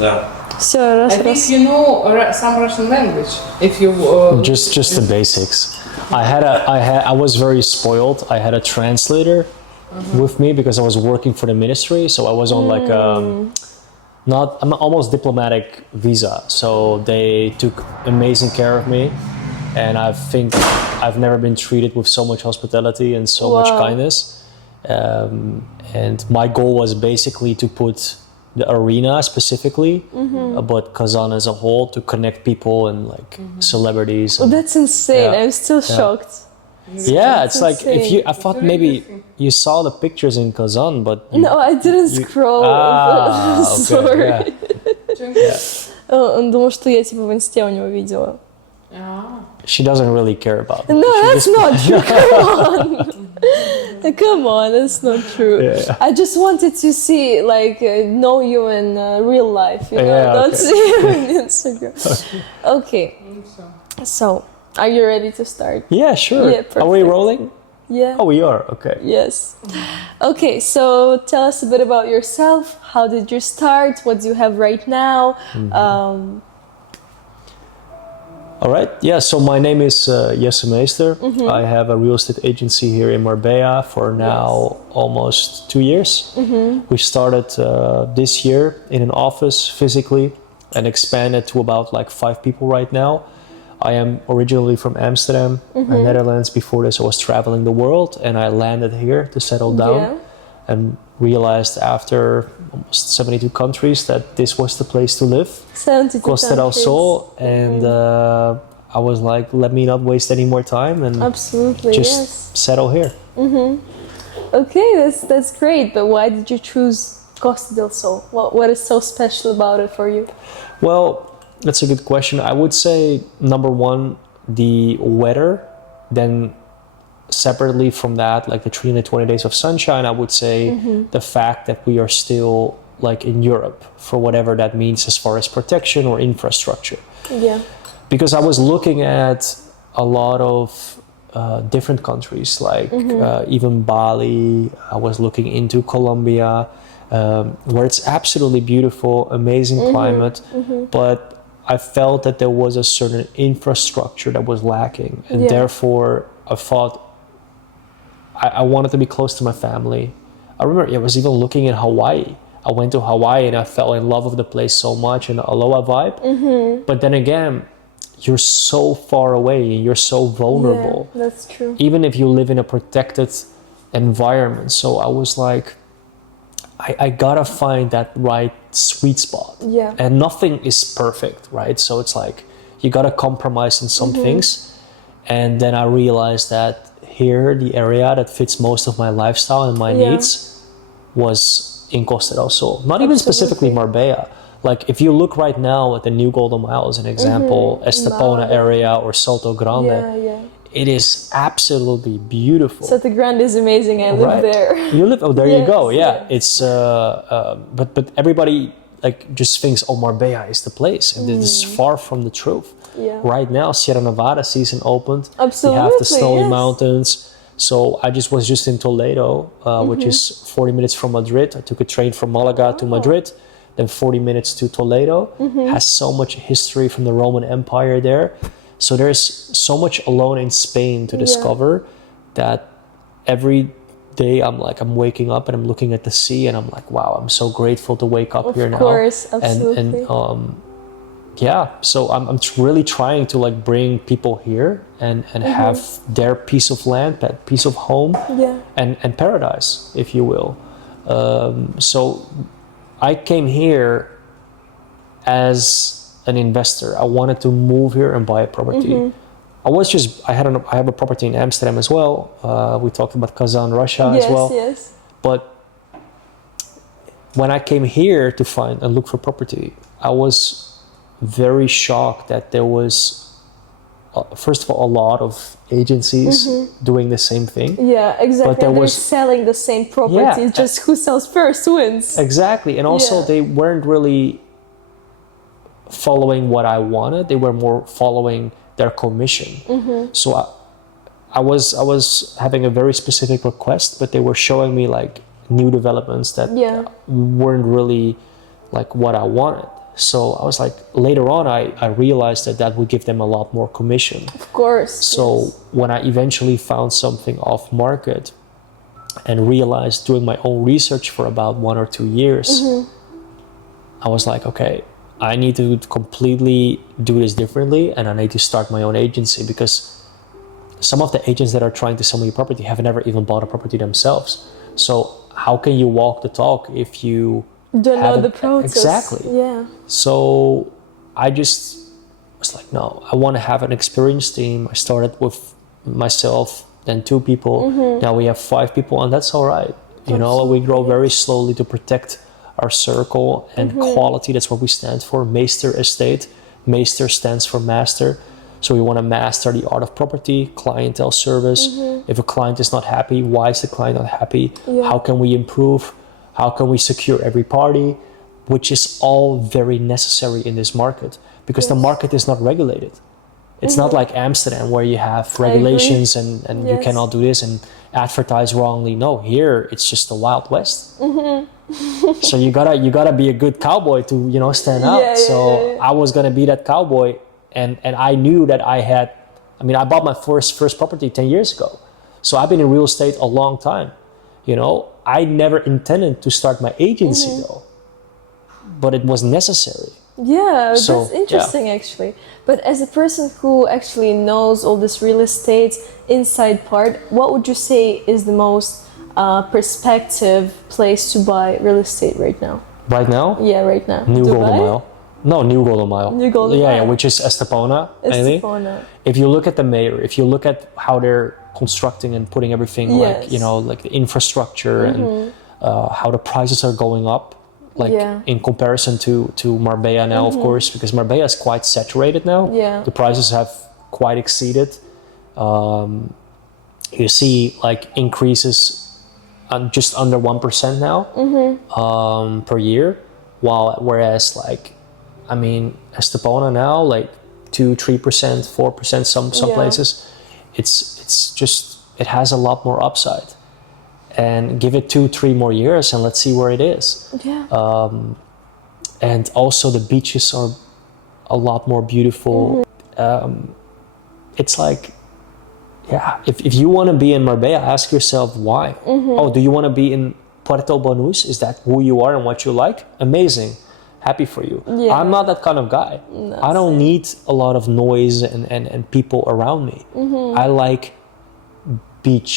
Да. Все, I think you know some Russian language. If you Just the basics. I was very spoiled. I had a translator with me because I was working for the ministry, so I was on like I'm almost diplomatic visa. So they took amazing care of me, and I think I've never been treated with so much hospitality and so much kindness. And my goal was basically to put the arena specifically, but Kazan as a whole, to connect people and like celebrities. Oh, that's insane. Yeah. I'm still shocked. Yeah, it's like if insane. you. I thought maybe you saw the pictures in Kazan, but you, No, I didn't scroll. okay, Sorry. yeah. Он думал, что я типа в инсте у него видела. She doesn't really care about it. No, She that's just- not true. Come on. Come on, that's not true. Yeah. I just wanted to see, like, know you in real life, you know, Yeah, don't okay. see you on Instagram. Okay, so are you ready to start? Yeah, sure. Yeah, Are we perfect. rolling? Yeah. Oh, we are. Okay. Yes. Okay, so tell us a bit about yourself. How did you start? What do you have right now? All right. Yeah. So my name is Meester. I have a real estate agency here in Marbella for now almost 2 years. We started this year in an office physically and expanded to about like 5 people right now. I am originally from Amsterdam, Netherlands. Before this, I was traveling the world, and I landed here to settle down. Yeah. And realized after almost 72 countries that this was the place to live. 72 Costa del countries. Sol, and I was like, let me not waste any more time and Absolutely, just yes. settle here. Okay, that's great. But why did you choose Costa del Sol? What is so special about it for you? Well, that's a good question. I would say number one, the weather. Then separately from that, like the 320 days of sunshine, I would say the fact that we are still like in Europe, for whatever that means as far as protection or infrastructure. Yeah. Because I was looking at a lot of different countries, like even Bali. I was looking into Colombia, where it's absolutely beautiful, amazing climate, but I felt that there was a certain infrastructure that was lacking, and therefore I thought I wanted to be close to my family. I remember I was even looking at Hawaii. I went to Hawaii and I fell in love with the place so much and the aloha vibe. But then again, you're so far away and you're so vulnerable. Yeah, that's true. Even if you live in a protected environment. So I was like, I gotta find that right sweet spot. Yeah. And nothing is perfect, right? So it's like, you gotta compromise on some things. And then I realized that here, the area that fits most of my lifestyle and my needs was in Costa del Sol. Not even specifically Marbella. Like if you look right now at the new Golden Mile as an example, Estepona area or Salto Grande, it is absolutely beautiful. Soto Grande is amazing. I live there. You live? Oh, there you go. Yeah, Yes. it's but everybody like just thinks, oh, Marbella is the place, and this is far from the truth. Yeah. Right now, Sierra Nevada season opened. Absolutely, You have the snowy yes. mountains. So I was just in Toledo, which is 40 minutes from Madrid. I took a train from Malaga to Madrid, then 40 minutes to Toledo. Has so much history from the Roman Empire there. So there's so much alone in Spain to discover that every day I'm waking up and I'm looking at the sea and I'm like, wow, I'm so grateful to wake up here now. Of course, absolutely. And yeah, so I'm really trying to like bring people here and have their piece of land, that piece of home, and paradise, if you will. So I came here as an investor. I wanted to move here and buy a property. I have a property in Amsterdam as well. We talked about Kazan, Russia as well. Yes. But when I came here to find and look for property, I was very shocked that there was, first of all, a lot of agencies doing the same thing. Yeah, exactly. But there They're was- selling the same property. Yeah. Just who sells first wins. Exactly. And also Yeah. they weren't really following what I wanted. They were more following their commission. So I was having a very specific request, but they were showing me like new developments that weren't really like what I wanted. So I was like, later on, I realized that that would give them a lot more commission. Of course. So yes. when I eventually found something off market and realized doing my own research for about 1 or 2 years, I was like, okay, I need to completely do this differently, and I need to start my own agency, because some of the agents that are trying to sell me a property have never even bought a property themselves. So how can you walk the talk if you Don't know the haven't- process. Exactly. Yeah. So I just was like, no, I want to have an experienced team. I started with myself, then 2 people. Now we have 5 people, and that's all right. You know, we grow very slowly to protect our circle and quality. That's what we stand for. Meester estate. Meester stands for master. So we want to master the art of property, clientele service. If a client is not happy, why is the client not happy? Yeah. How can we improve? How can we secure every party? Which is all very necessary in this market, because the market is not regulated. It's not like Amsterdam, where you have regulations and you Yes. cannot do this and advertise wrongly. No, here it's just the Wild West. So you gotta be a good cowboy to, you know, stand out. Yeah, So yeah. I was gonna be that cowboy, and I knew that I bought my first property 10 years ago. So I've been in real estate a long time. You know, I never intended to start my agency though, but it was necessary. Yeah, So, that's interesting actually. But as a person who actually knows all this real estate inside part, what would you say is the most perspective place to buy real estate right now? Right now, Yeah, right now. New Dubai? Golden Mile. No, New Golden Mile. New Golden yeah, Mile. Yeah, which is Estepona. Maybe. Estepona. If you look at the mayor, if you look at how they're constructing and putting everything, like, Yes. you know, like the infrastructure and how the prices are going up, like Yeah. in comparison to Marbella now, of course, because Marbella is quite saturated now. Yeah. The prices have quite exceeded. You see like increases just under 1% now per year, whereas like, I mean, Estepona now like 2-3%, 4%, some Yeah. places. It's just, it has a lot more upside, and give it 2-3 more years and let's see where it is. Yeah. And also the beaches are a lot more beautiful. It's like, yeah, if you want to be in Marbella, ask yourself why. Oh, do you want to be in Puerto Banús? Is that who you are and what you like? Amazing. Happy for you. Yeah. I'm not that kind of guy. No, I don't same. need a lot of noise and people around me. I like beach.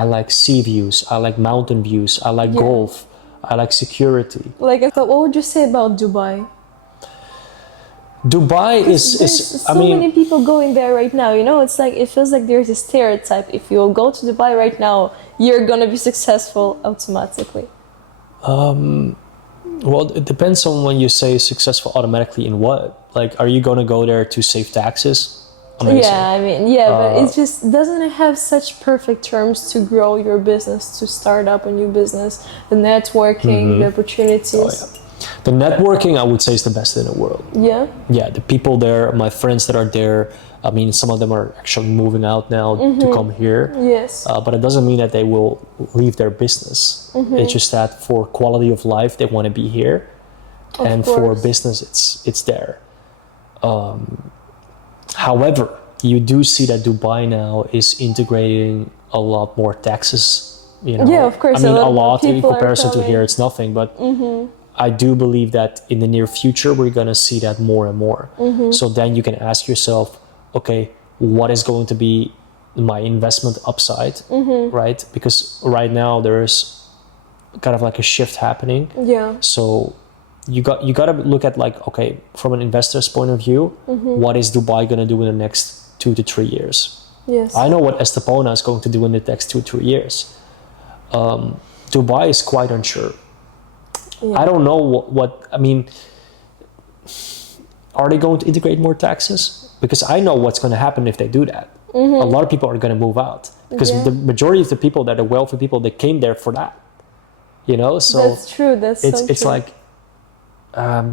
I like sea views. I like mountain views. I like Yeah. golf. I like security. Like, but what would you say about Dubai? Dubai There's is so many people going there right now. You know, it's like, it feels like there's a stereotype. If you go to Dubai right now, you're gonna be successful automatically. well, it depends on when you say successful automatically in what. Like, are you going to go there to save taxes? Amazing. Yeah, I mean, yeah, but it just doesn't have such perfect terms to grow your business, to start up a new business, the networking, the opportunities. Oh, yeah. The networking, I would say, is the best in the world. Yeah. Yeah, the people there, my friends that are there, I mean, some of them are actually moving out now to come here. Yes. But it doesn't mean that they will leave their business. It's just that for quality of life, they want to be here. And for course. business, it's there. However, you do see that Dubai now is integrating a lot more taxes. You know? Yeah, of course, I mean, a lot a more lot in people are comparison to coming. here, it's nothing. But I do believe that in the near future, we're going to see that more and more. So then you can ask yourself, okay, what is going to be my investment upside, right? Because right now there's kind of like a shift happening. Yeah. So you got to look at like, okay, from an investor's point of view, what is Dubai going to do in the next 2 to 3 years? Yes. I know what Estepona is going to do in the next 2 to 3 years. Dubai is quite unsure. Yeah. I don't know what I mean. Are they going to integrate more taxes? Because I know what's going to happen if they do that. A lot of people are going to move out because Yeah. the majority of the people that are wealthy people, they came there for that. You know, so That's true. That's so it's true. like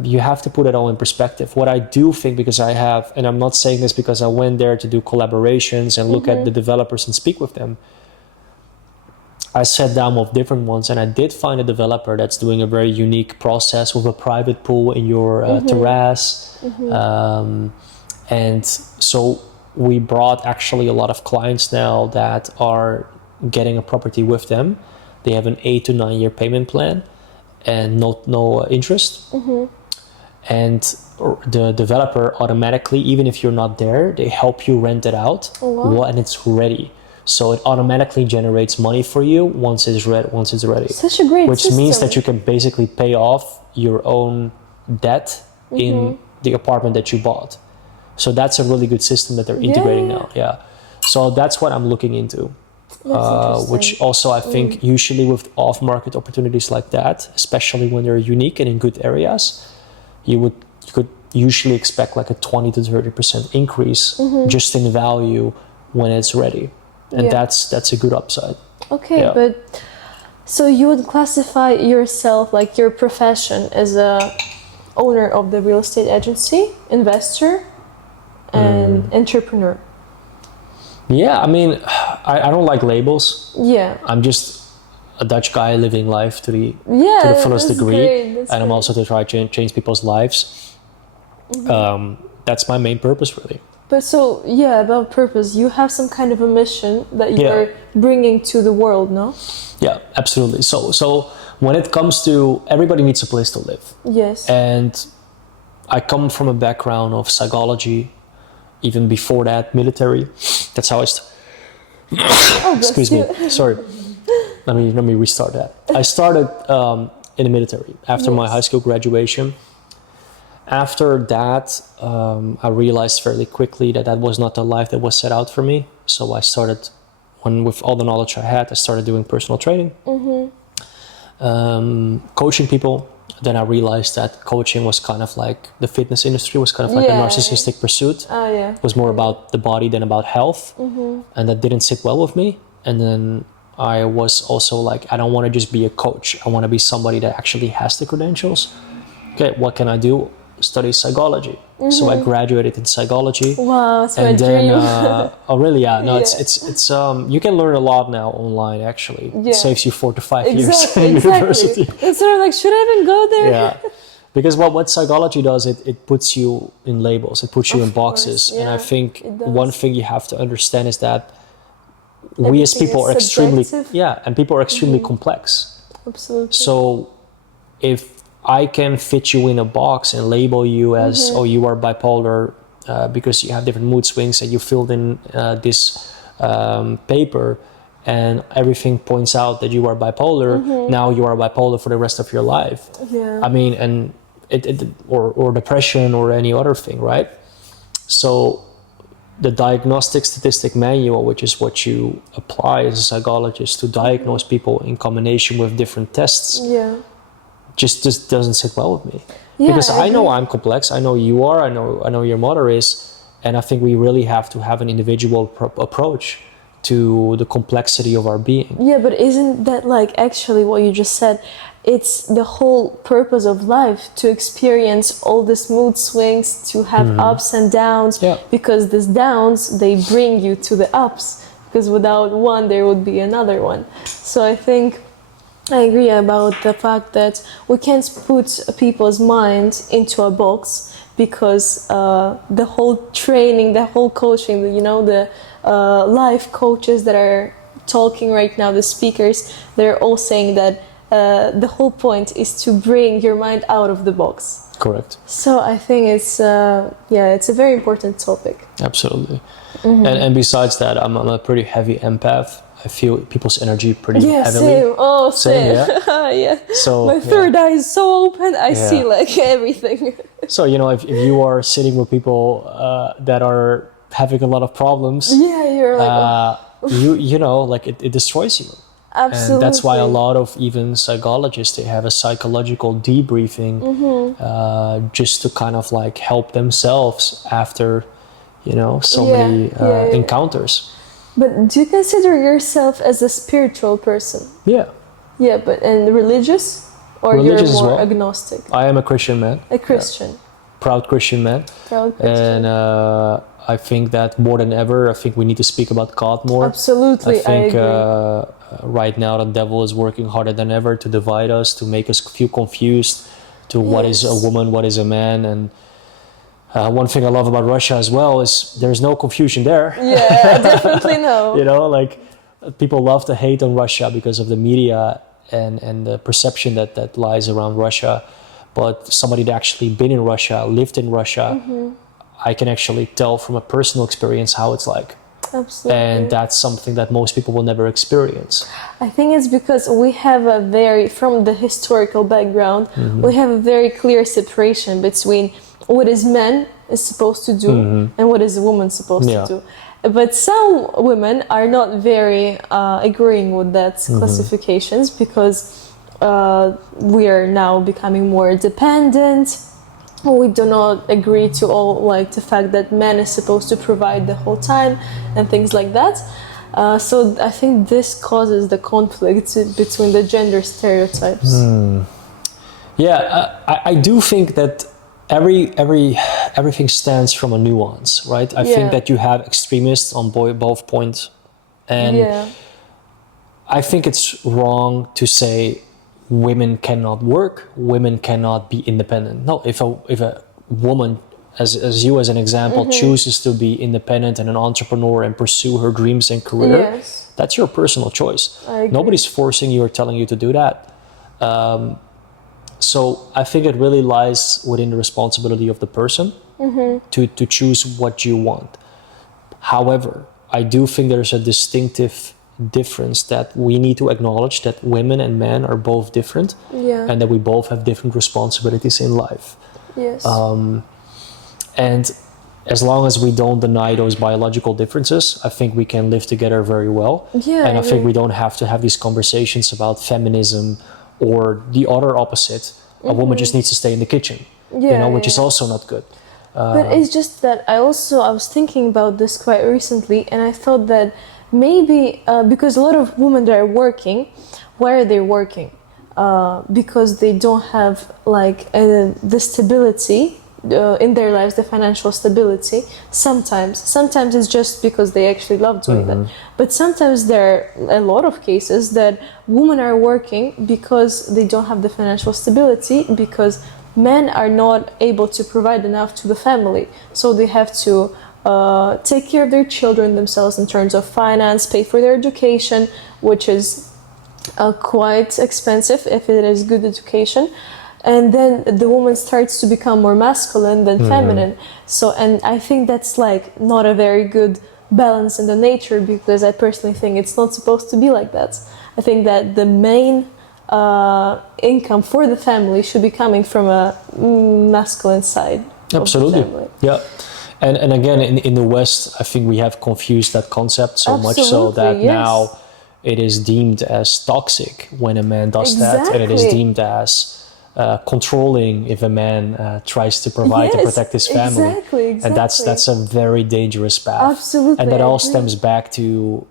you have to put it all in perspective. What I do think, because I have, and I'm not saying this because I went there to do collaborations and look at the developers and speak with them. I sat down with different ones, and I did find a developer that's doing a very unique process with a private pool in your terrace. And so we brought actually a lot of clients now that are getting a property with them. They have an 8 to 9 year payment plan and no interest. And the developer automatically, even if you're not there, they help you rent it out and it's ready. So it automatically generates money for you once it's ready. Such a great which system. means that you can basically pay off your own debt in the apartment that you bought. So that's a really good system that they're integrating now. Yeah. So that's what I'm looking into. Which also I think usually with off-market opportunities like that, especially when they're unique and in good areas, you could usually expect like a 20 to 30% increase just in value when it's ready. And that's a good upside. Okay, but so you would classify yourself, like your profession, as a owner of the real estate agency, investor, and entrepreneur. Yeah, I mean, I don't like labels. Yeah. I'm just a Dutch guy living life to the fullest degree. Great, I'm also to try to change people's lives. That's my main purpose, really. But so, about purpose, you have some kind of a mission that you're bringing to the world, no? Yeah, absolutely. So when it comes to, everybody needs a place to live. Yes. And I come from a background of psychology, even before that, military. That's how excuse me. Sorry. Let me restart that. I started in the military after my high school graduation. After that, I realized fairly quickly that was not the life that was set out for me. So I started, with all the knowledge I had, I started doing personal training, coaching people. Then I realized that coaching was kind of like, the fitness industry was kind of like a narcissistic pursuit. It was more about the body than about health. And that didn't sit well with me. And then I was also like, I don't want to just be a coach. I want to be somebody that actually has the credentials. Okay, what can I do? Study psychology. So I graduated in psychology. Wow, it's and my then, dream. oh really? Yeah. No, it's you can learn a lot now online. Actually, it saves you 4 to 5 years in university. It's sort of like, should I even go there? Yeah, because what psychology does, it puts you in labels. It puts you in boxes. Course, and I think one thing you have to understand is that we Everything as people is are extremely subjective. and people are extremely complex. Absolutely. So if I can fit you in a box and label you as, you are bipolar because you have different mood swings and you filled in this paper and everything points out that you are bipolar, now you are bipolar for the rest of your life. Yeah. I mean, and or depression or any other thing, right? So the diagnostic statistic manual, which is what you apply as a psychologist to diagnose people in combination with different tests, just doesn't sit well with me. Because I know I'm complex, I know you are, I know your mother is, and I think we really have to have an individual approach to the complexity of our being. Yeah, but isn't that like actually what you just said? It's the whole purpose of life, to experience all these mood swings, to have ups and downs, because these downs, they bring you to the ups, because without one there would be another one. So I think I agree about the fact that we can't put people's minds into a box, because the whole training, the whole coaching, the life coaches that are talking right now, the speakers, they're all saying that the whole point is to bring your mind out of the box. Correct. So I think it's a very important topic. Absolutely. And besides that, I'm a pretty heavy empath. I feel people's energy pretty heavily. Same. Oh, same. Yeah. So my third eye is so open. I see like everything. So if you are sitting with people that are having a lot of problems, you're like like it destroys you. Absolutely. And that's why a lot of even psychologists, they have a psychological debriefing just to kind of like help themselves after many encounters. But do you consider yourself as a spiritual person? Yeah. Yeah, and religious? Or religious you're more as well. Agnostic? I am a Christian man. A Christian. Yeah. Proud Christian man. Proud Christian. And I think that more than ever, I think we need to speak about God more. Absolutely, I agree. right now the devil is working harder than ever to divide us, to make us feel confused to what is a Yes. woman, what is a man. And one thing I love about Russia as well is there's no confusion there. Yeah, definitely no. You know, like people love to hate on Russia because of the media and the perception that lies around Russia. But somebody that actually been in Russia, lived in Russia, I can actually tell from a personal experience how it's like. Absolutely. And that's something that most people will never experience. I think it's because we have a very, from the historical background, we have a very clear separation between what is man is supposed to do and what is a woman supposed to do. But some women are not very agreeing with that classifications because we are now becoming more dependent. We do not agree to all like the fact that man is supposed to provide the whole time and things like that. So I think this causes the conflict between the gender stereotypes. Yeah, I do think that everything stands from a nuance, right? I think that you have extremists on both points, and I think it's wrong to say women cannot work, women cannot be independent. No, if a woman, as you as an example, chooses to be independent and an entrepreneur and pursue her dreams and career, that's your personal choice. Nobody's forcing you or telling you to do that. So I think it really lies within the responsibility of the person to choose what you want. However, I do think there's a distinctive difference that we need to acknowledge, that women and men are both different and that we both have different responsibilities in life. And as long as we don't deny those biological differences, I think we can live together very well. And I think we don't have to have these conversations about feminism or the other opposite. A woman just needs to stay in the kitchen, which is also not good. But it's just that I was thinking about this quite recently, and I thought that maybe because a lot of women that are working, why are they working? Because they don't have like the stability in their lives, the financial stability. Sometimes it's just because they actually love doing that. But sometimes there are a lot of cases that women are working because they don't have the financial stability, because men are not able to provide enough to the family, so they have to take care of their children themselves in terms of finance, pay for their education, which is quite expensive if it is good education. And then the woman starts to become more masculine than feminine. So, and I think that's like not a very good balance in the nature, because I personally think it's not supposed to be like that. I think that the main income for the family should be coming from a masculine side. Absolutely. Of the family. Yeah. And again, in the West, I think we have confused that concept so much so that now it is deemed as toxic when a man does that, and it is deemed as controlling if a man tries to provide to protect his family. Exactly. And that's a very dangerous path. Absolutely. And that all stems back to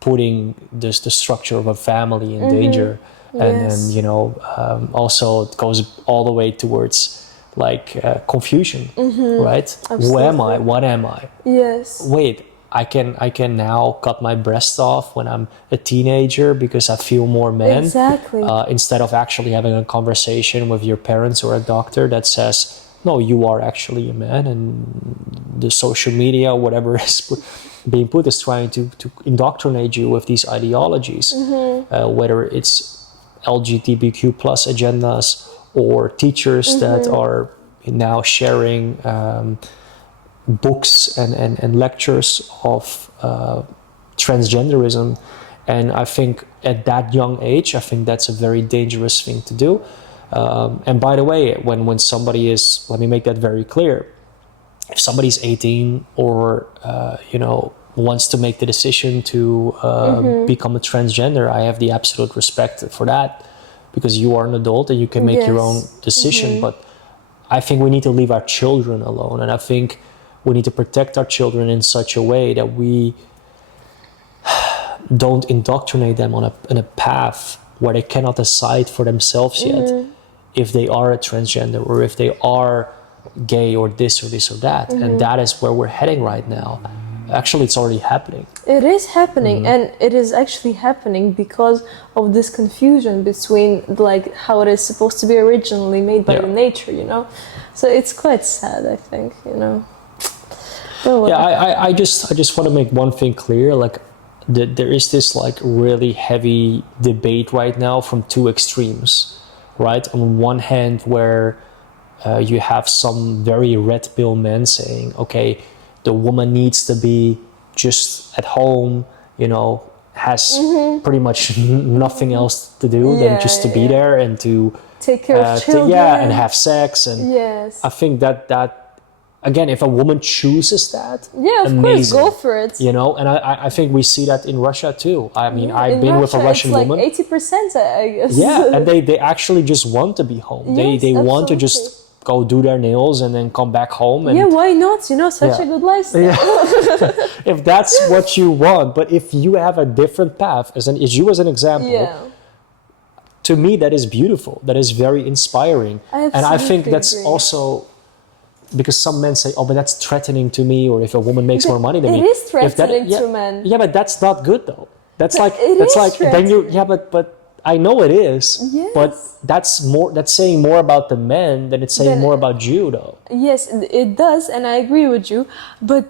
putting the structure of a family in danger. And also it goes all the way towards like confusion, right? Absolutely. Who am I? What am I? Yes. Wait, I can now cut my breast off when I'm a teenager because I feel more man. Exactly. Instead of actually having a conversation with your parents or a doctor that says, no, you are actually a man, and the social media, whatever is being put, is trying to indoctrinate you with these ideologies, whether it's LGBTQ plus agendas or teachers that are now sharing books and lectures of transgenderism. And I think at that young age, I think that's a very dangerous thing to do. And by the way, when somebody is, let me make that very clear, if somebody's 18 or wants to make the decision to become a transgender, I have the absolute respect for that, because you are an adult and you can make your own decision. But I think we need to leave our children alone, and I think we need to protect our children in such a way that we don't indoctrinate them in a path where they cannot decide for themselves yet if they are a transgender or if they are gay or this or that. And that is where we're heading right now. Actually, it's already happening. It is happening, and it is actually happening because of this confusion between like how it is supposed to be originally made by the nature, you know. So it's quite sad, I think, you know. But Yeah, I just want to make one thing clear. Like, there is this like really heavy debate right now from two extremes, right? On one hand, where you have some very red pill men saying, okay, the woman needs to be just at home, you know, has pretty much nothing else to do than just to be there and to take care of children. and have sex. And yes, I think that again, if a woman chooses that, yeah, of amazing, course, go for it. You know, and I think we see that in Russia too. I mean, I've in been Russia, with a Russian it's like woman. 80%, I guess. Yeah, and they actually just want to be home. Yes, they want to absolutely. just go do their nails and then come back home. And Yeah, why not? You know, such a good lifestyle. yeah. If that's what you want, but if you have a different path, as you as an example, Yeah. to me that is beautiful. That is very inspiring. And I think absolutely that's agree. also because some men say, "Oh, but that's threatening to me," or if a woman makes more money than me, It is if that- threatening yeah, to men. Yeah, but that's not good though. That's But like it that's is like then you threatening. but I know it is. Yes. But that's saying more about the men than it's saying more about you though. Yes, it does, and I agree with you. But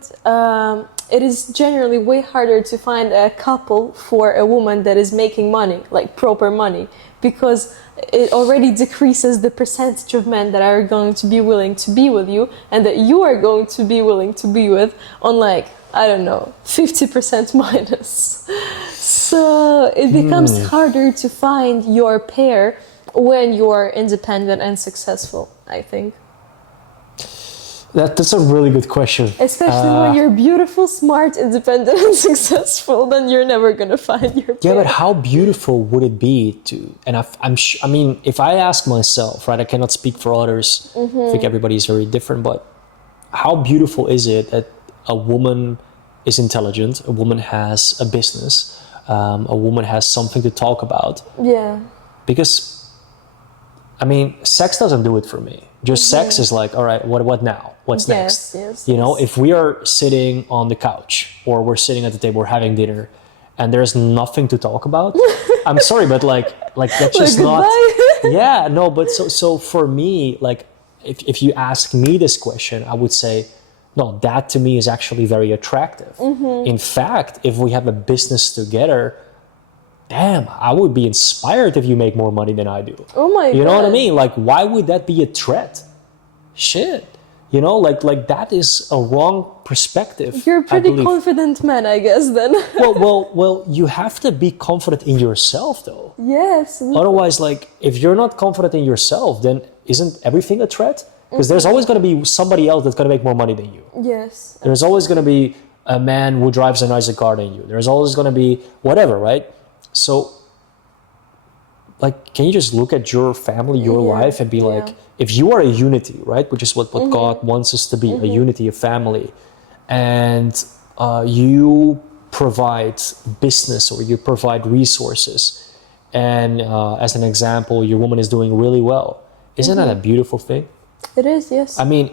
it is generally way harder to find a couple for a woman that is making money, like proper money, because it already decreases the percentage of men that are going to be willing to be with you and that you are going to be willing to be with on, like, I don't know, 50% minus. So it becomes harder to find your pair when you are independent and successful, I think. That's a really good question. Especially when you're beautiful, smart, independent, and successful, then you're never gonna find your Yeah, pair. but how beautiful would it be to? And I mean, if I ask myself, right, I cannot speak for others. I think everybody is very different. But how beautiful is it that a woman is intelligent, a woman has a business, a woman has something to talk about? Yeah. Because, I mean, sex doesn't do it for me. Just sex is like, all right, what now? What's next? Yes, You know, if we are sitting on the couch or we're sitting at the table, we're having dinner, and there's nothing to talk about, I'm sorry, but like that's just not. Yeah, no, but so for me, like, if you ask me this question, I would say, no, that to me is actually very attractive. In fact, if we have a business together, damn, I would be inspired if you make more money than I do. Oh my God. You know what I mean? Like, why would that be a threat? Shit. You know, like that is a wrong perspective. You're a I pretty believe. confident man, I guess, then. Well, you have to be confident in yourself, though. Yes. Otherwise, like, if you're not confident in yourself, then isn't everything a threat? Because there's always going to be somebody else that's going to make more money than you. Yes. There's always going to be a man who drives a nicer car than you. There's always going to be whatever, right? So, like, can you just look at your family, your life, and be like, if you are a unity, right? Which is what God wants us to be, a unity, a family. And you provide business or you provide resources. And as an example, your woman is doing really well. Isn't that a beautiful thing? It is, yes. I mean,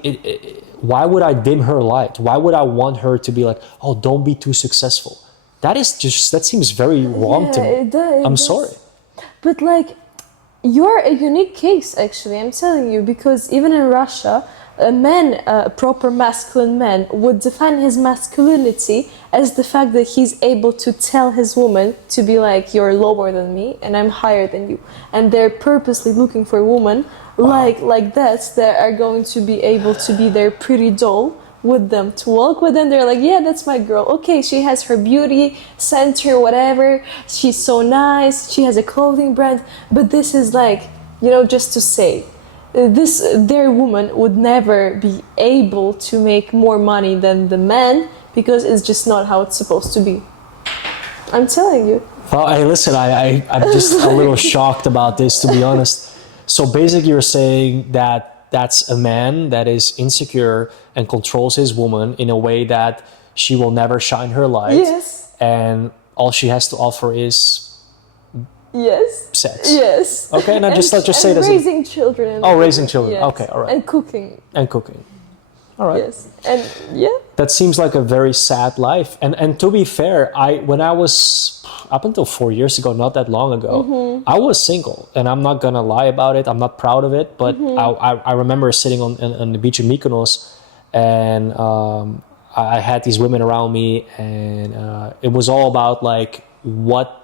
why would I dim her light? Why would I want her to be like, oh, don't be too successful? That seems very wrong to me. It does. I'm sorry. But like, you're a unique case, actually, I'm telling you, because even in Russia, a proper masculine man, would define his masculinity as the fact that he's able to tell his woman to be like, you're lower than me and I'm higher than you. And they're purposely looking for a woman like that are going to be able to be their pretty doll with them, to walk with them. They're like, yeah, that's my girl. Okay, she has her beauty center, whatever. She's so nice. She has a clothing brand. But this is like, you know, just to say, their woman would never be able to make more money than the man because it's just not how it's supposed to be. I'm telling you. Well, hey, listen, I'm just a little shocked about this, to be honest. So basically you're saying that that's a man that is insecure and controls his woman in a way that she will never shine her light. Yes. And all she has to offer is Yes. sex. Yes. Okay, and let's just say and that's raising children. raising children. Yes. Okay, all right. And cooking. And cooking. all right. Yes. And yeah. That seems like a very sad life. And to be fair, when I was up until 4 years ago, not that long ago, I was single, and I'm not gonna lie about it. I'm not proud of it, but I remember sitting on the beach in Mykonos, and I had these women around me, and it was all about like what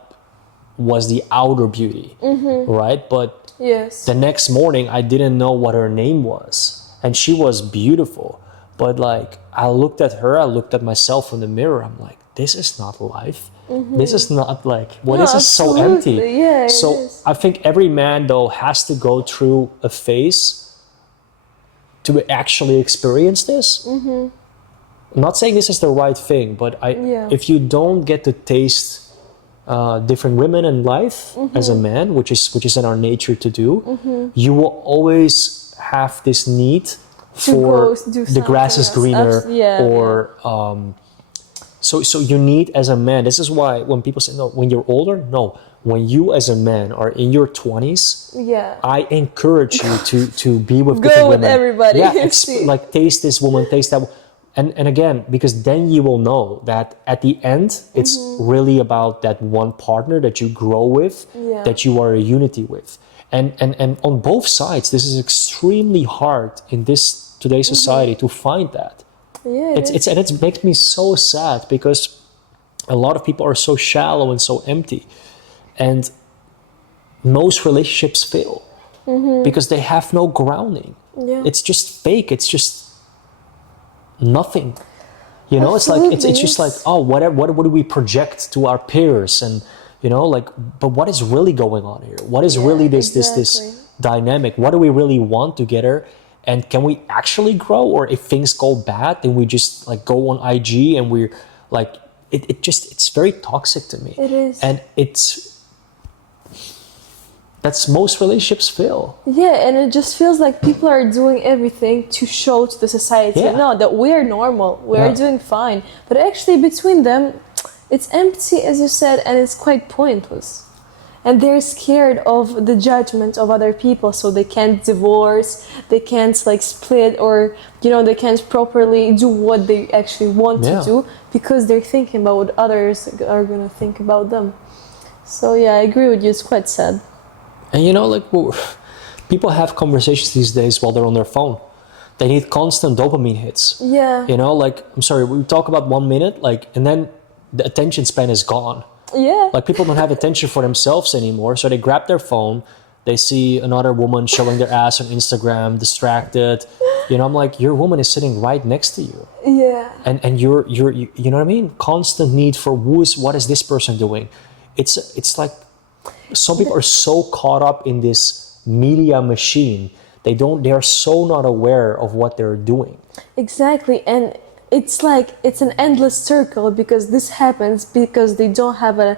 was the outer beauty, right? But Yes. the next morning, I didn't know what her name was, and she was beautiful. But like, I looked at her, I looked at myself in the mirror. I'm like, this is not life. This is not like, what is this so empty? Yeah, So it is. I think every man though has to go through a phase to actually experience this. I'm not saying this is the right thing, but if you don't get to taste different women in life as a man, which is in our nature to do, you will always have this need for the grass is greener, so you need as a man. This is why when people say no, when you're older, no, when you as a man are in your 20s, I encourage you to be with different women. Everybody. Like taste this woman, taste that. And again, because then you will know that at the end, it's really about that one partner that you grow with, that you are a unity with. And on both sides, this is extremely hard in this today's society to find that. Yeah, it makes me so sad because a lot of people are so shallow and so empty. And most relationships fail because they have no grounding. It's just fake. It's just nothing, you know. Absolutely, it's like it's just like, oh, what do we project to our peers, and you know, like, but what is really going on here? What is really this dynamic? What do we really want together? And can we actually grow? Or if things go bad, then we just like go on IG and we're like, it's very toxic to me. It is. And that's most relationships fail. Yeah, and it just feels like people are doing everything to show to the society that we are normal, we are doing fine. But actually between them, it's empty, as you said, and it's quite pointless. And they're scared of the judgment of other people, so they can't divorce, they can't like split, or you know, they can't properly do what they actually want to do because they're thinking about what others are gonna think about them. So yeah, I agree with you. It's quite sad. And you know, like, people have conversations these days while they're on their phone. They need constant dopamine hits. Yeah. You know, like, I'm sorry, we talk about 1 minute, like, and then the attention span is gone. Yeah. Like, people don't have attention for themselves anymore, so they grab their phone, they see another woman showing their ass on Instagram, distracted. You know, I'm like, your woman is sitting right next to you. Yeah. And you're you know what I mean? Constant need for what is this person doing? It's like, some people are so caught up in this media machine, they are so not aware of what they're doing. Exactly. And it's like it's an endless circle, because this happens because they don't have a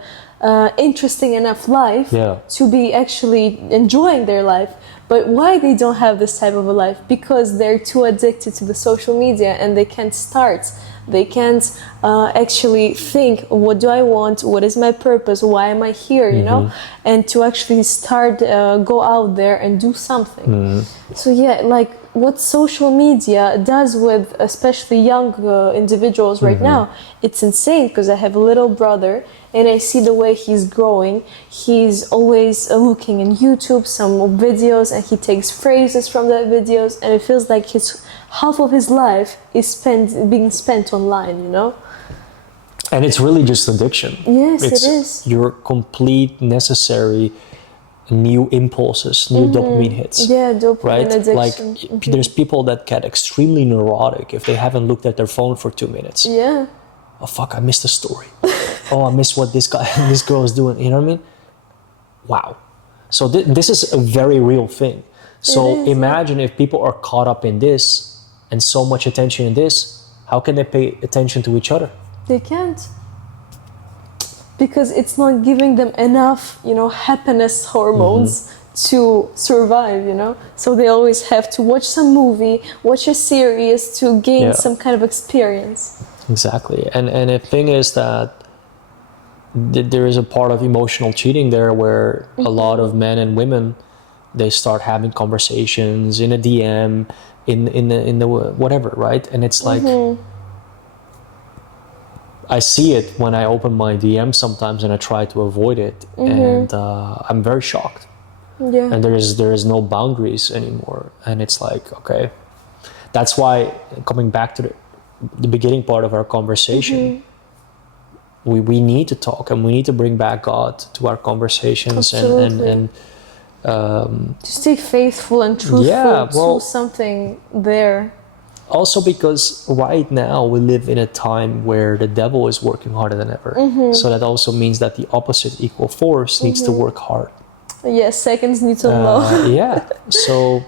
interesting enough life to be actually enjoying their life. But why they don't have this type of a life? Because they're too addicted to the social media, and they can't start. They can't actually think, what do I want? What is my purpose? Why am I here? You know, and to actually start, go out there and do something. So yeah, like what social media does with especially young individuals right now, it's insane. Because I have a little brother, and I see the way he's growing. He's always looking in YouTube, some videos, and he takes phrases from the videos, and it feels like half of his life is being spent online, you know? And it's really just addiction. Yes, it is. Your complete necessary new impulses, new dopamine hits. Yeah, dopamine addiction. Like, there's people that get extremely neurotic if they haven't looked at their phone for 2 minutes. Yeah. Oh fuck, I missed a story. Oh, I missed what this girl is doing. You know what I mean? Wow. So this is a very real thing. So imagine if people are caught up in this and so much attention in this, how can they pay attention to each other? They can't. Because it's not giving them enough, you know, happiness hormones to survive, you know? So they always have to watch some movie, watch a series to gain some kind of experience. Exactly. And the thing is that there is a part of emotional cheating there where a lot of men and women, they start having conversations in a DM, in the whatever, right? And it's like I see it when I open my DM sometimes, and I try to avoid it, and I'm very shocked. Yeah. And there is no boundaries anymore, and it's like, okay, that's why, coming back to the beginning part of our conversation, we need to talk, and we need to bring back God to our conversations. Absolutely. and To stay faithful and truthful to something there. also because right now we live in a time where the devil is working harder than ever. So that also means that the opposite equal force needs to work hard. Yes, seconds need to know. Yeah. So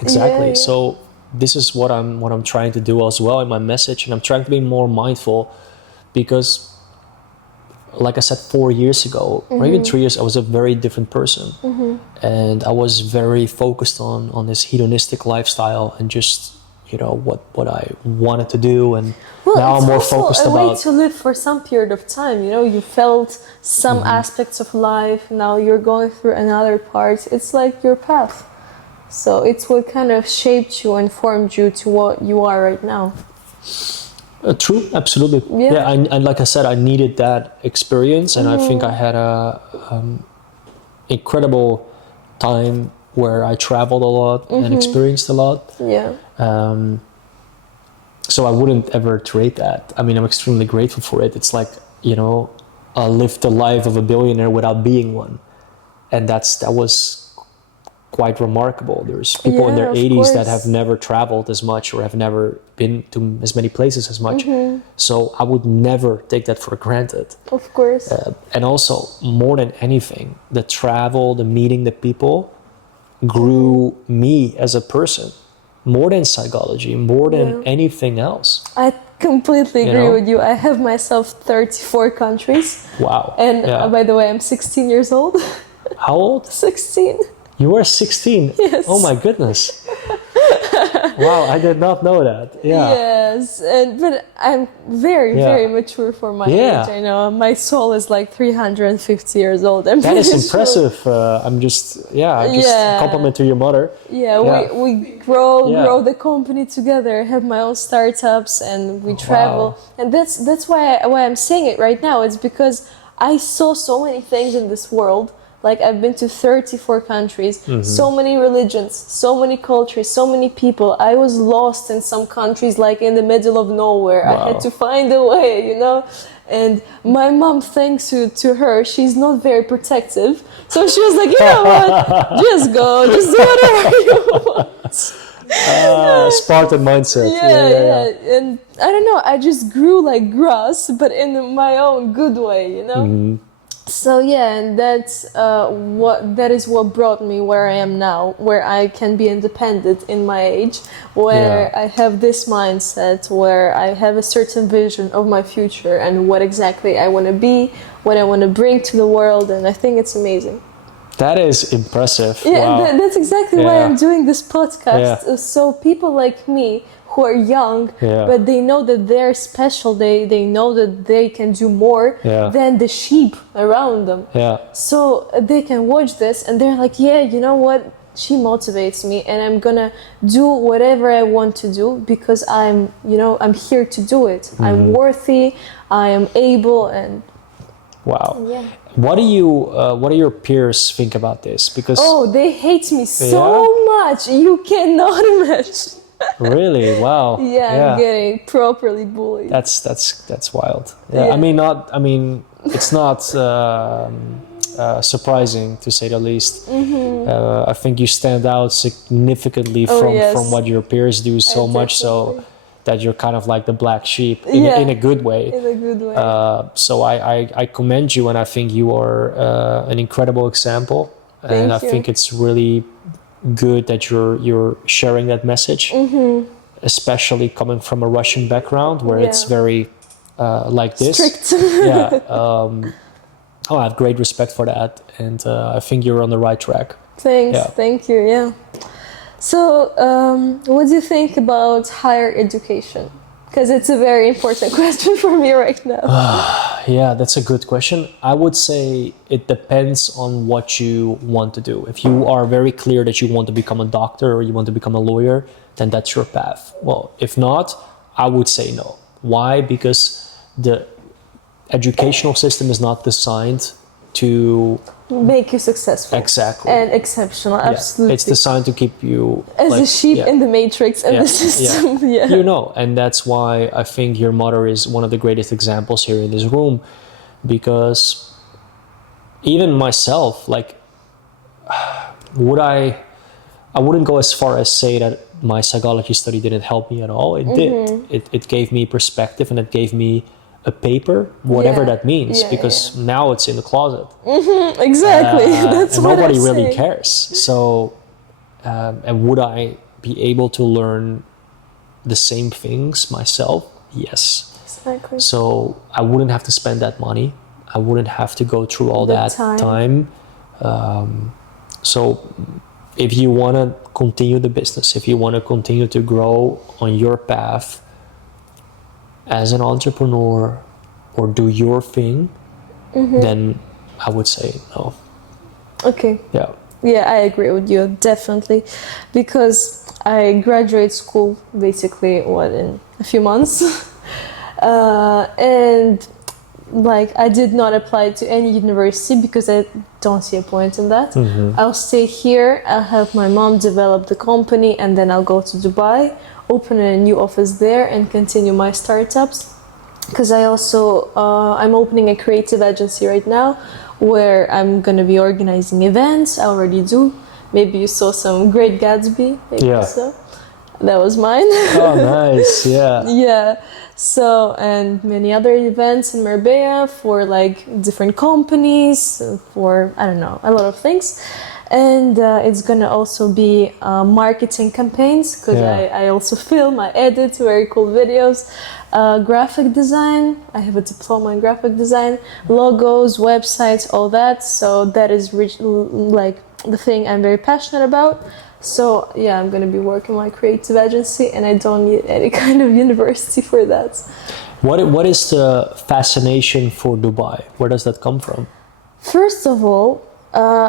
exactly. Yeah. So this is what I'm trying to do as well in my message, and I'm trying to be more mindful, because like I said, 4 years ago, or even 3 years, I was a very different person. And I was very focused on this hedonistic lifestyle and just, what I wanted to do. And now I'm more focused a way about... to live for some period of time. You felt some aspects of life. Now you're going through another part. It's like your path. So it's what kind of shaped you and formed you to what you are right now. True, absolutely. Yeah, and like I said, I needed that experience, and I think I had a incredible time where I traveled a lot and experienced a lot. Yeah. So I wouldn't ever trade that. I mean, I'm extremely grateful for it. It's like, I lived the life of a billionaire without being one, and that was quite remarkable. There's people in their 80s that have never traveled as much or have never been to as many places as much. So I would never take that for granted. Of course. And also, more than anything, the travel, the meeting the people grew me as a person, more than psychology, more than anything else. I completely agree with you. I have myself 34 countries. Wow. And by the way, I'm 16 years old. How old? 16. You were 16? Yes. Oh my goodness. Wow, I did not know that. Yeah. Yes, but I'm very mature for my age. I know my soul is like 350 years old. That is impressive. I'm just compliment to your mother. We grow the company together. Have my own startups, and we travel. And that's why I'm saying it right now. It's because I saw so many things in this world. Like, I've been to 34 countries, so many religions, so many cultures, so many people. I was lost in some countries, like in the middle of nowhere. I had to find a way, And my mom, thanks to her, she's not very protective. So she was like, you know what, just go, just do whatever you want. Spartan mindset. Yeah. And I don't know, I just grew like grass, but in my own good way, So and that is what brought me where I am now, where I can be independent in my age, where I have this mindset, where I have a certain vision of my future and what exactly I want to be, what I want to bring to the world, and I think it's amazing. That is impressive. Yeah, wow. That's exactly why I'm doing this podcast. So people like me who are young, but they know that they're special, they know that they can do more than the sheep around them. So they can watch this and they're like, you know what, she motivates me, and I'm gonna do whatever I want to do because I'm here to do it. I'm worthy, I am able, and What do your peers think about this? Because they hate me so much, you cannot imagine. Really? Wow. I'm getting properly bullied. That's wild. I mean, it's not surprising, to say the least. I think you stand out significantly from what your peers do so much so that you're kind of like the black sheep in a good way. In a good way. So I commend you, and I think you are an incredible example. And I think it's really good that you're sharing that message, especially coming from a Russian background where it's very like this. Strict. I have great respect for that, and I think you're on the right track. Thanks. Thank you. Yeah. So, what do you think about higher education? Because it's a very important question for me right now. Yeah, that's a good question. I would say it depends on what you want to do. If you are very clear that you want to become a doctor or you want to become a lawyer, then that's your path. Well, if not, I would say no. Why? Because the educational system is not designed to Make you successful. exactly. And exceptional, Yeah. absolutely. It's designed to keep you As a sheep yeah. in the matrix and Yeah, the system. Yeah. You know, and that's why I think your mother is one of the greatest examples here in this room, because even myself, like, I wouldn't go as far as say that my psychology study didn't help me at all. It did. It gave me perspective, and it gave me a paper, whatever Yeah. that means, Yeah, because now it's in the closet. Exactly. That's And what nobody I'm really saying. cares. So, and would I be able to learn the same things myself? Yes. Exactly. So I wouldn't have to spend that money. I wouldn't have to go through all The that time. So if you want to continue the business, if you want to continue to grow on your path as an entrepreneur or do your thing, then I would say no. Okay. Yeah. Yeah, I agree with you, definitely. Because I graduate school basically, in a few months. And like I did not apply to any university because I don't see a point in that. I'll stay here, I'll help my mom develop the company, and then I'll go to Dubai, open a new office there, and continue my startups. Because I also I'm opening a creative agency right now where I'm gonna be organizing events. I already do. Maybe you saw some Great Gatsby. Maybe Yeah. so. That was mine. Oh, nice. Yeah. Yeah. So, and many other events in Marbella for like different companies, for, I don't know, a lot of things. And it's gonna also be marketing campaigns, because Yeah. I also film, I edit very cool videos, graphic design. I have a diploma in graphic design, logos, websites, all that. So that is like the thing I'm very passionate about. So yeah, I'm gonna be working my creative agency, and I don't need any kind of university for that. What is the fascination for Dubai? Where does that come from? First of all,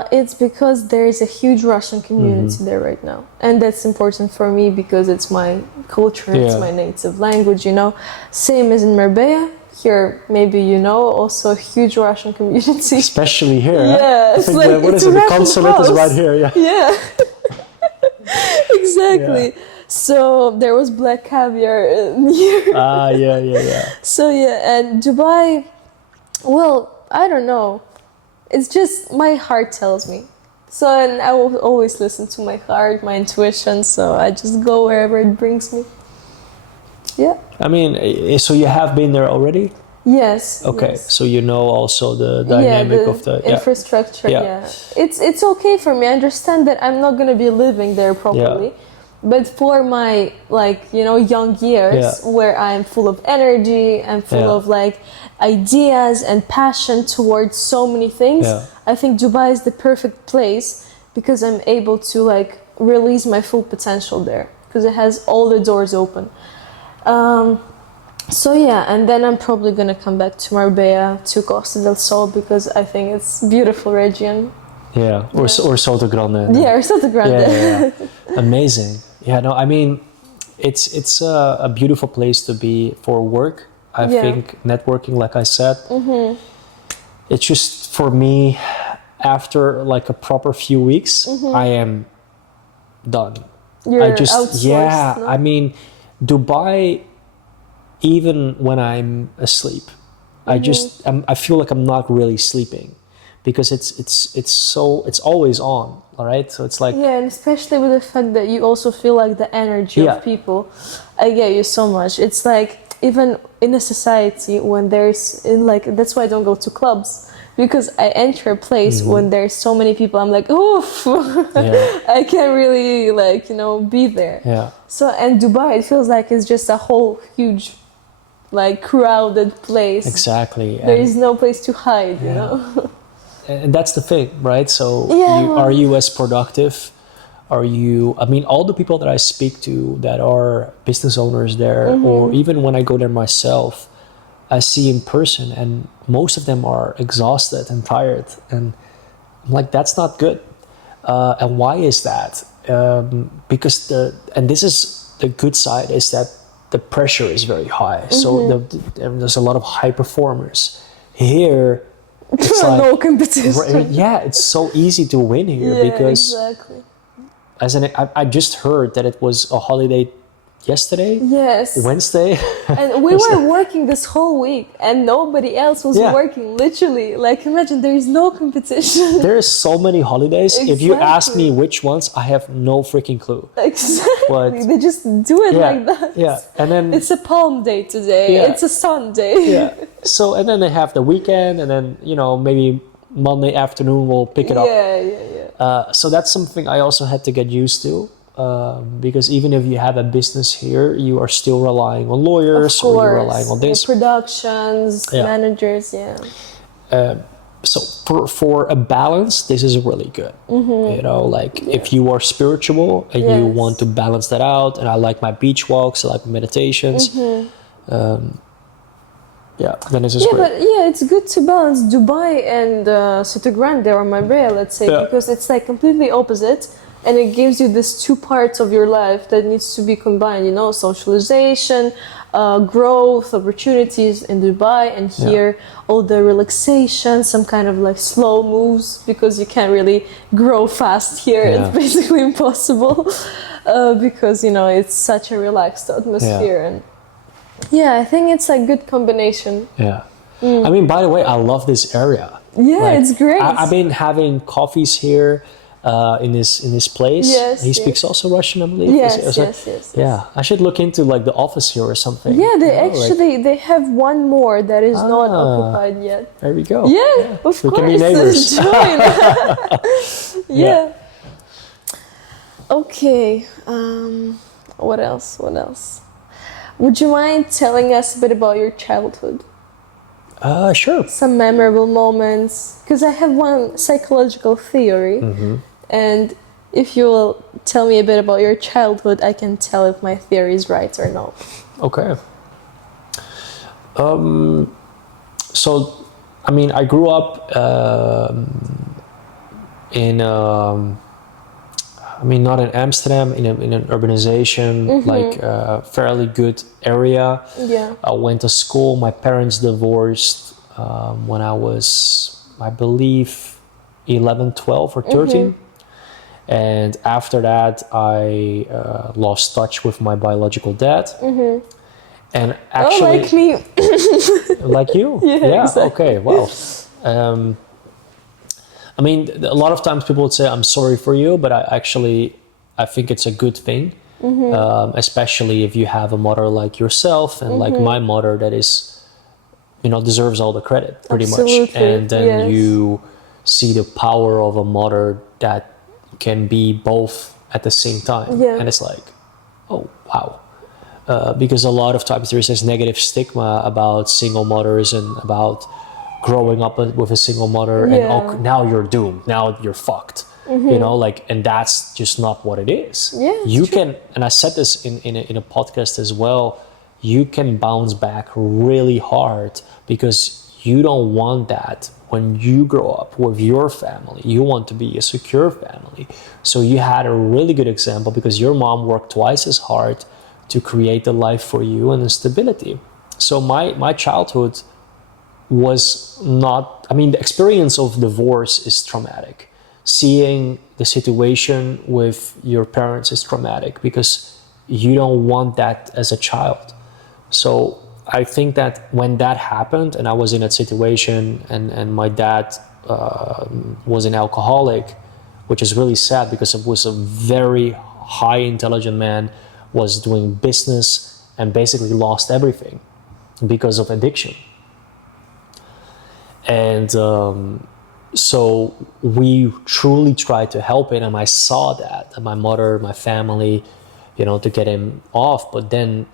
it's because there is a huge Russian community there right now, and that's important for me because it's my culture, it's Yeah. my native language. You know, same as in Marbella. Here, maybe you know, also a huge Russian community. Especially here. Yeah, huh? I it's think like what it's is a it? The Russian consulate is house. right here. Yeah. Yeah. Exactly. So there was black caviar here. Yeah. So yeah, and Dubai, well, I don't know. It's just my heart tells me. So, and I will always listen to my heart, my intuition. So I just go wherever it brings me. Yeah. I mean, so you have been there already? Yes. Okay, yes. so you know also the dynamic of the infrastructure. Yeah. Yeah. It's okay for me. I understand that I'm not gonna be living there properly. Yeah. But for my young years, Yeah. where I'm full of energy and full Yeah. of ideas and passion towards so many things, Yeah. I think Dubai is the perfect place because I'm able to release my full potential there because it has all the doors open. So yeah, and then I'm probably gonna come back to Marbella, to Costa del Sol, because I think it's a beautiful region. Yeah, or Soto Grande. Yeah, or Soto Grande. Yeah. Amazing. Yeah, no, I mean, it's a beautiful place to be for work. I think networking, like I said, it's just for me, after a proper few weeks, I am done. You're outsourced, no? I mean, Dubai, even when I'm asleep, I feel like I'm not really sleeping because it's always on. All right, so it's like and especially with the fact that you also feel like the energy of people. I get you so much. It's like even in a society when there's that's why I don't go to clubs, because I enter a place when there's so many people, I'm like, oof, I can't really be there. Yeah. So, and Dubai, it feels like it's just a whole huge crowded place. Exactly. There is no place to hide, you know. And that's the thing, right? So Yeah. are you as productive? Are you, I mean, all the people that I speak to that are business owners there, or even when I go there myself, I see in person, and most of them are exhausted and tired, and I'm like, that's not good. And why is that? Because this is the good side, is that the pressure is very high. So there's a lot of high performers. Here, it's like, no competition. yeah, it's so easy to win here Yeah, because exactly. I just heard that it was a holiday yesterday, Yes. Wednesday. And we were working this whole week and nobody else was Yeah. working, literally. Like, imagine there is no competition. There's so many holidays. If you ask Exactly. me which ones, I have no freaking clue. Exactly. But- they just do it Yeah, like that. yeah. And then It's a palm day today. Yeah. It's a Sunday. yeah. So and then they have the weekend, and then maybe Monday afternoon we'll pick it up. Yeah. So that's something I also had to get used to. Because even if you have a business here, you are still relying on lawyers, Of or course. you're relying on this. Productions, Yeah. managers, yeah. So for a balance, this is really good. Like if you are spiritual and you Yes. want to balance that out, and I like my beach walks, I like meditations. Then this is Yeah, great. but yeah, it's good to balance Dubai and City Grande or Marbella, let's say, Yeah. because it's like completely opposite, and it gives you these two parts of your life that needs to be combined. Socialization, growth, opportunities in Dubai, and here all the relaxation, some kind of like slow moves, because you can't really grow fast here. Yeah. It's basically impossible because it's such a relaxed atmosphere and. Yeah, I think it's a good combination. Yeah. I mean, by the way, I love this area. Yeah, it's great. I've been having coffees here in this place. Yes, He speaks also Russian, I believe. Yes, yes. Yeah, I should look into like the office here or something. Yeah, they You know, actually they have one more that is not occupied yet. There we go. Yeah, of We course. can be neighbors. Join. Yeah. Okay. What else? Would you mind telling us a bit about your childhood? Sure. Some memorable moments? Because I have one psychological theory, and if you will tell me a bit about your childhood, I can tell if my theory is right or not. Okay. So, I mean, I grew up not in Amsterdam, in an urbanization, like a fairly good area. Yeah. I went to school. My parents divorced when I was, I believe, 11, 12 or 13. And after that, I lost touch with my biological dad. And actually, like me. like you? Yeah, exactly. Okay, wow. I mean, a lot of times people would say, I'm sorry for you, but I think it's a good thing, especially if you have a mother like yourself and like my mother that is, deserves all the credit pretty much. Absolutely, And then yes. you see the power of a mother that can be both at the same time. Yeah. And it's like, oh, wow. Because a lot of times there is this negative stigma about single mothers and about growing up with a single mother and Yeah. now you're doomed, now you're fucked, and that's just not what it is. Yeah, it's You true. can, and I said this in a podcast as well, you can bounce back really hard because you don't want that when you grow up with your family. You want to be a secure family. So you had a really good example because your mom worked twice as hard to create the life for you and the stability. So my childhood was not, the experience of divorce is traumatic. Seeing the situation with your parents is traumatic because you don't want that as a child. So I think that when that happened and I was in that situation and my dad was an alcoholic, which is really sad because it was a very high intelligent man, was doing business and basically lost everything because of addiction. And so we truly tried to help him, and I saw that my mother, my family, to get him off. But then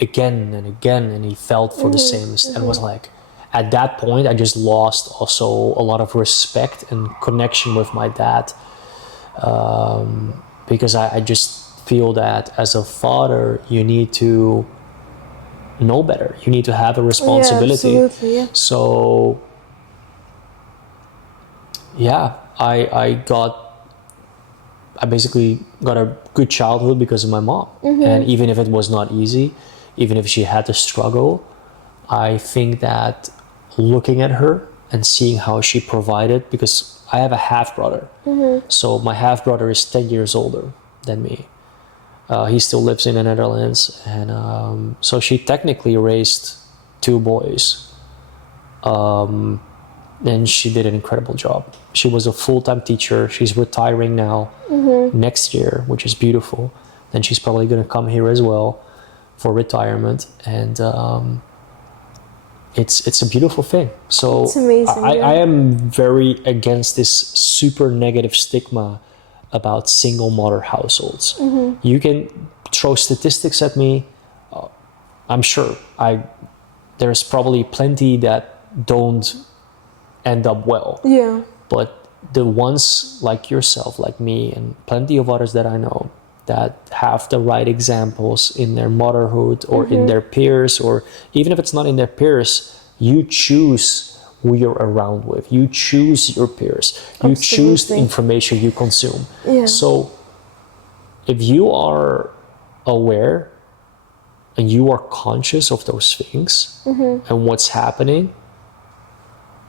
again and again, and he felt for the same. And it was like, at that point, I just lost also a lot of respect and connection with my dad, because I just feel that as a father, you need to know better. You need to have a responsibility. Yeah, absolutely, yeah. So yeah, I basically got a good childhood because of my mom. And even if it was not easy, even if she had to struggle, I think that looking at her and seeing how she provided, because I have a half brother. So my half brother is 10 years older than me. He still lives in the Netherlands. And so she technically raised two boys. And she did an incredible job. She was a full-time teacher. She's retiring now next year, which is beautiful. Then she's probably going to come here as well for retirement. And it's a beautiful thing. So It's amazing, yeah. I am very against this super negative stigma about single mother households. You can throw statistics at me. I'm sure there's probably plenty that don't end up well. Yeah. But the ones like yourself, like me, and plenty of others that I know that have the right examples in their motherhood or in their peers, or even if it's not in their peers, you choose who you're around with. You choose your peers. You choose the Absolutely. information you consume. Yeah. So if you are aware and you are conscious of those things and what's happening,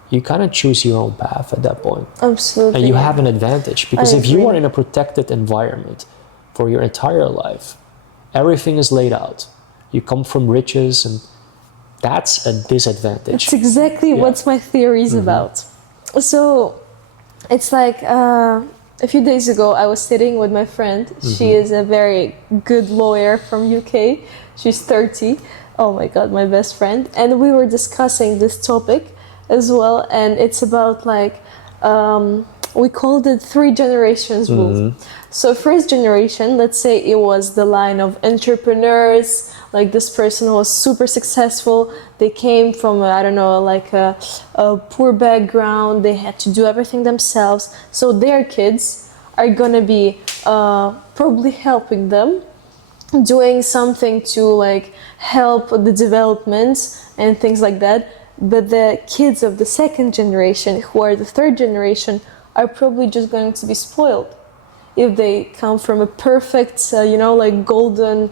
you kind of choose your own path at that point. Absolutely. And you have an advantage, because I if you agree. are in a protected environment for your entire life, everything is laid out. You come from riches, and that's a disadvantage. It's exactly what my theory is about. So it's like a few days ago I was sitting with my friend. She is a very good lawyer from UK. She's 30. Oh my god, my best friend. And we were discussing this topic as well, and it's about like we called it 3 generations rule. So first generation, let's say it was the line of entrepreneurs, like this person was super successful, they came from I don't know, like a poor background, they had to do everything themselves, so their kids are gonna be probably helping them, doing something to like help the development and things like that. But the kids of the second generation, who are the third generation, are probably just going to be spoiled if they come from a perfect, like golden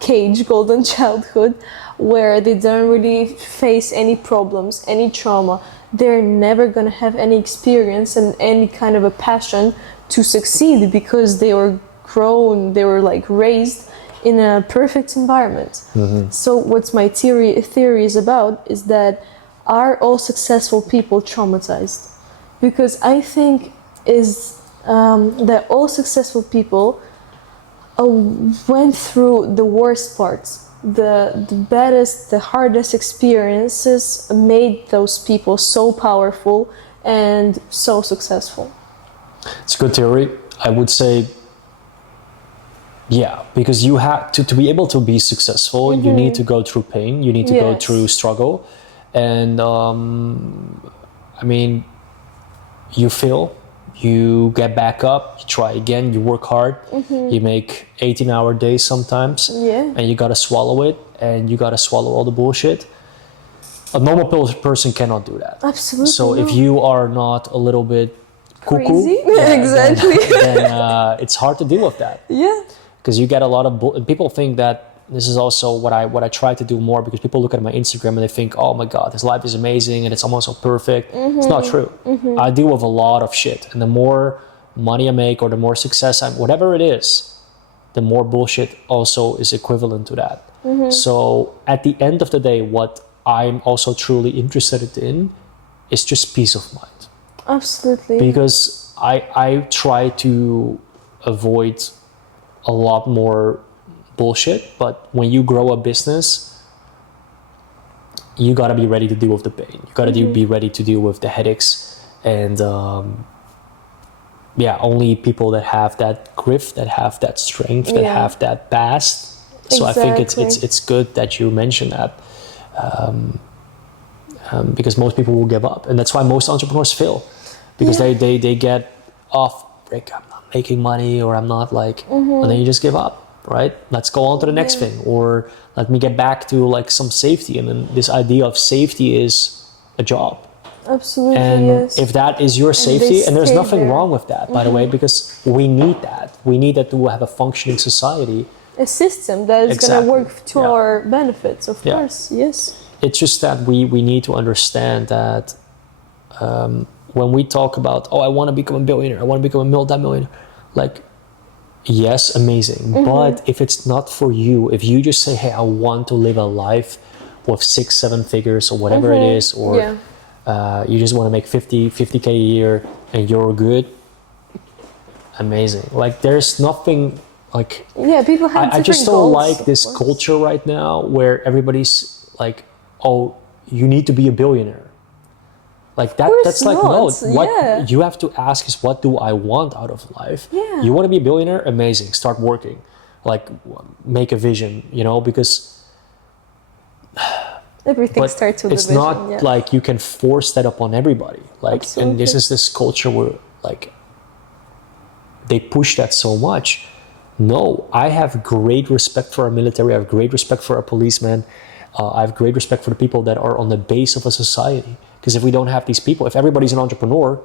cage, golden childhood, where they don't really face any problems, any trauma. They're never going to have any experience and any kind of a passion to succeed, because they were grown, they were like raised in a perfect environment. So what's my theory is about is that, are all successful people traumatized? Because I think that all successful people went through the worst parts. The baddest, the hardest experiences made those people so powerful and so successful. It's a good theory. I would say, yeah, because you have to be able to be successful, you need to go through pain, you need to go through struggle. And I mean, you fail, you get back up, you try again, you work hard, you make 18-hour days sometimes, and you gotta swallow it, and you gotta swallow all the bullshit. A normal person cannot do that. Absolutely. So if you are not a little bit cuckoo, Crazy. Exactly. then it's hard to deal with that. Yeah. Because you get a lot of people think that, this is also what I try to do more, because people look at my Instagram and they think, oh my god, his life is amazing and it's almost so perfect. It's not true. I deal with a lot of shit, and the more money I make or the more success whatever it is, the more bullshit also is equivalent to that. So at the end of the day, what I'm also truly interested in is just peace of mind. Absolutely. Because I try to avoid a lot more bullshit, but when you grow a business, you got to be ready to deal with the pain. You got to be ready to deal with the headaches, and only people that have that grit, that have that strength, that have that past. So I think it's good that you mentioned that, because most people will give up, and that's why most entrepreneurs fail, because they get off break. I'm not making money, or I'm not like, and then you just give up. right? Let's go on to the next thing, or let me get back to like some safety. And then this idea of safety is a job. Absolutely, And yes. if that is your they safety, and there's stay nothing there. wrong with that, by the way, because we need that. We need that to have a functioning society. A system that is going to Exactly. work to Yeah. our benefits, of Yeah. course, yes. It's just that we need to understand that when we talk about, oh, I want to become a billionaire, I want to become a multi-millionaire, like, yes, amazing. But if it's not for you, if you just say, hey, I want to live a life with 6-7 figures or whatever it is, or you just want to make 50K a year and you're good, amazing. Like, there's nothing like, Yeah, people have I just different don't goals, like of this course. culture right now where everybody's like, oh, you need to be a billionaire. Like that, course that's like, not. no, what Yeah. you have to ask is, what do I want out of life? Yeah. You want to be a billionaire? Amazing. Start working. Like, make a vision, you know, because Everything but starts with it's a vision. not yeah. like you can force that upon everybody. Like, and this Absolutely. is this culture where like they push that so much. No, I have great respect for our military. I have great respect for our policemen. I have great respect for the people that are on the base of a society. Because if we don't have these people, if everybody's an entrepreneur,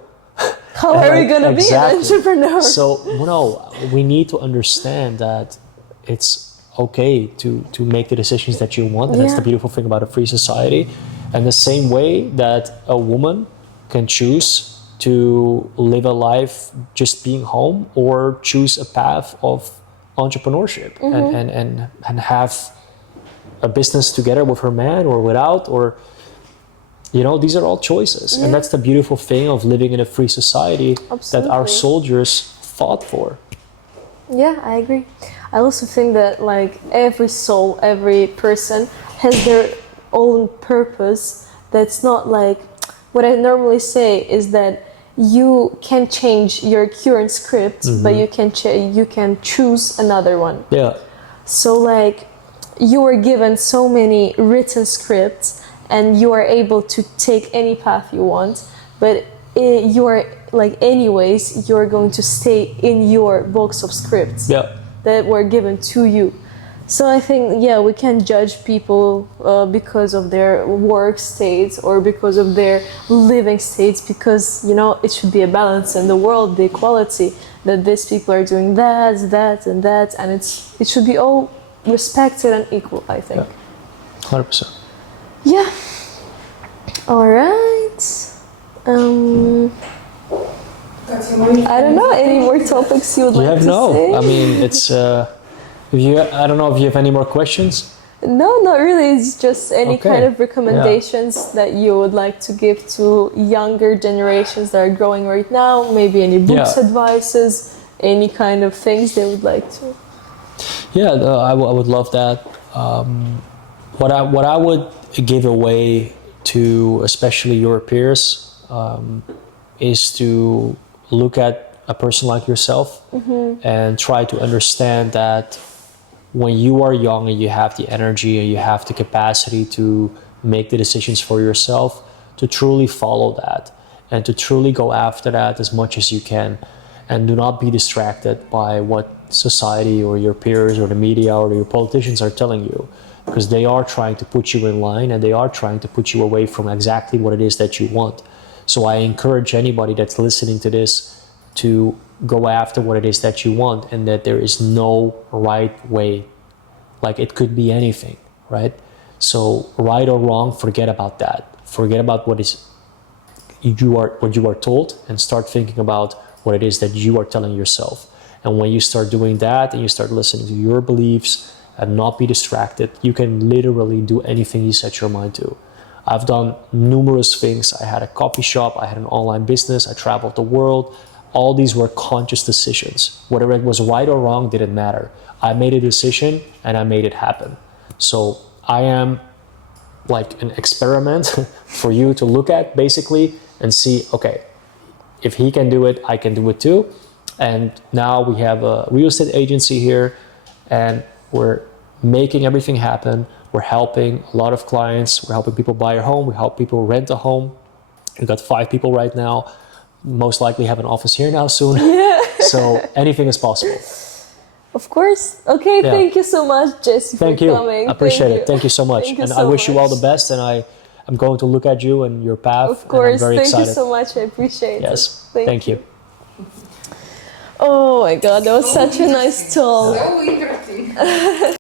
How are we going to be an entrepreneur? So, no, we need to understand that it's okay to make the decisions that you want. And that's the beautiful thing about a free society. And the same way that a woman can choose to live a life just being home, or choose a path of entrepreneurship and have a business together with her man or without, or, you know, these are all choices. And that's the beautiful thing of living in a free society that our Absolutely. soldiers fought for. Yeah, I agree. I also think that like every soul, every person has their own purpose. That's not like, what I normally say is that you can change your current script, but you can choose another one. Yeah. So like you were given so many written scripts and you are able to take any path you want, but you are like anyways you're going to stay in your box of scripts that were given to you. So I think we can judge people because of their work states or because of their living states, because you know it should be a balance in the world, the equality, that these people are doing that and it should be all respected and equal, I think. 100%. Yeah. All right. I don't know, any more topics you would like to say? I mean, it's I don't know if you have any more questions. No, not really. It's just any Okay. kind of recommendations that you would like to give to younger generations that are growing right now. Maybe any books, advices, any kind of things they would like to. Yeah, I would love that. What I would give away to especially your peers is to look at a person like yourself and try to understand that when you are young and you have the energy and you have the capacity to make the decisions for yourself, to truly follow that and to truly go after that as much as you can, and do not be distracted by what society or your peers or the media or your politicians are telling you, because they are trying to put you in line and they are trying to put you away from exactly what it is that you want. So I encourage anybody that's listening to this to go after what it is that you want, and that there is no right way. Like, it could be anything, right? So right or wrong, forget about that. Forget about what you are told, and start thinking about what it is that you are telling yourself. And when you start doing that and you start listening to your beliefs and not be distracted, you can literally do anything you set your mind to. I've done numerous things. I had a coffee shop, I had an online business, I traveled the world. All these were conscious decisions. Whether it was right or wrong didn't matter. I made a decision and I made it happen. So I am like an experiment for you to look at, basically, and see, okay, if he can do it, I can do it too. And now we have a real estate agency here, and we're making everything happen. We're helping a lot of clients. We're helping people buy a home. We help people rent a home. We've got 5 people right now. Most likely have an office here now soon. So anything is possible. Of course. Okay, Yeah. thank you so much, Jesse, Thank for you. coming. I appreciate Thank it. Thank you so much. Thank you And so I wish you all much. the best. And I'm going to look at you and your path. Of course. And I'm very Thank excited. you so much. I appreciate it. Yes. Thank you. Oh my god, that was such a nice talk. So interesting.